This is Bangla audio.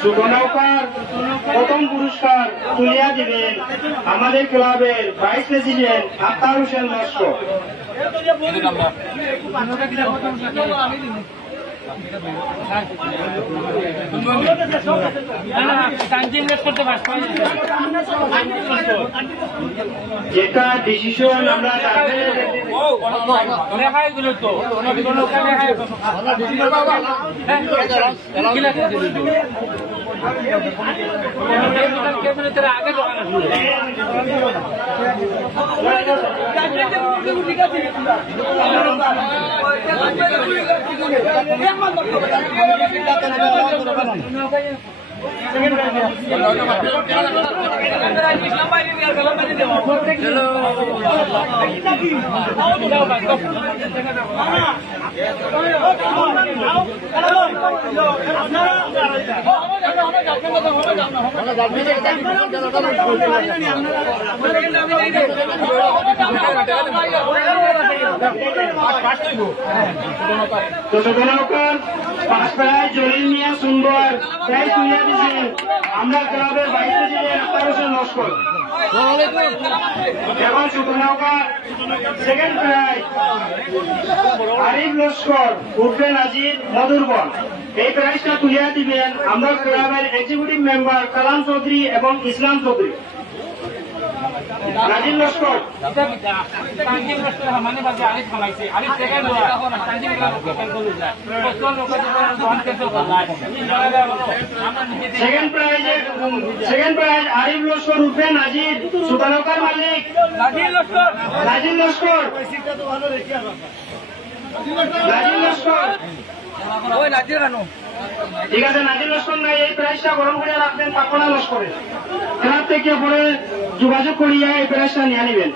সুবর্ণকার প্রথম পুরস্কার তুলিয়া দিবেন আমাদের ক্লাবের ভাইস প্রেসিডেন্ট আক্তার হোসেন লস্কর। যেটা ডিসিশন আমরা পাঁচপাড়ায় জলিল মিয়া সুন্দর প্রায় তুলিয়া দিয়েছেন আমরা ক্লাবের ভাইস প্রেসিডেন্ট আক্তার হোসেন লস্কর। এখন সুতনৌকা সেকেন্ড প্রাইজ আরিফ লস্কর উর্ফে নাজির মধুরবন। এই প্রাইজটা তুলিয়া দিবেন আমরা ক্লাবের এক্সিকিউটিভ মেম্বার কালাম চৌধুরী এবং ইসলাম চৌধুরী। নাজির লস্কর সেকেন্ড প্রাইজ আরিফ লস্কর উর্ফে নাজির সুতনৌকার মালিক নাজির লস্কর। ঠিক আছে, নাজির লস্কর নাই, এই প্রাইজটা গরম করে রাখবেন পাকনা লস্করে। ক্লাব থেকে পরে যোগাযোগ করিয়া এই প্রাইজটা নিয়ে নিবেন।